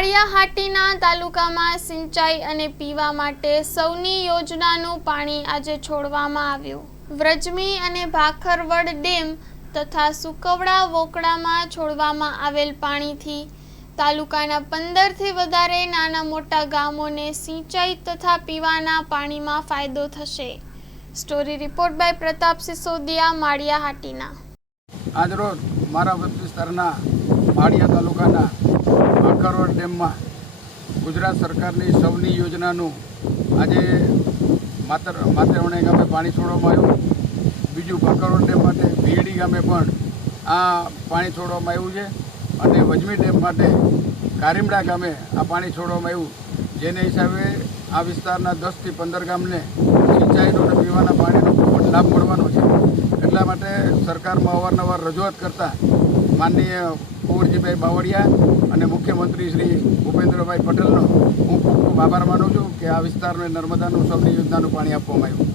માળિયાહાટીના તાલુકામાં સિંચાઈ અને પીવા માટે સૌની યોજનાનું પાણી આજે છોડવામાં આવ્યું. વ્રજમી અને ભાખરવડ ડેમ તથા સુકવડા વોકડામાં છોડવામાં આવેલ પાણીથી તાલુકાના પંદરથી વધારે નાના મોટા ગામોને સિંચાઈ તથા પીવાના પાણીમાં ફાયદો થશે. Story report by Pratap Sisodiya, Maliyahatina. આજરોજ મારા વિસ્તારના માળિયા તાલુકાના આખરવડ ડેમમાં ગુજરાત સરકારની સૌની યોજનાનું આજે માતર, માતરવણે ગામે પાણી છોડવામાં આવ્યું. બીજું ભાખરવડ ડેમ માટે ભીડી ગામે પણ આ પાણી છોડવામાં આવ્યું છે અને વજમી ડેમ માટે કારીમડા ગામે આ પાણી છોડવામાં આવ્યું. જેને હિસાબે આ વિસ્તારના દસથી પંદર ગામને સિંચાઈનો અને પીવાના પાણીનો લાભ મળવાનો છે. એટલા માટે સરકારમાં અવારનવાર રજૂઆત કરતા માનનીય કુંવરજીભાઈ બાવળિયા અને મુખ્યમંત્રી શ્રી ભૂપેન્દ્રભાઈ પટેલનો હું ખૂબ ખૂબ આભાર માનું છું કે આ વિસ્તારને નર્મદાનું સૌથી યોજનાનું પાણી આપવામાં આવ્યું.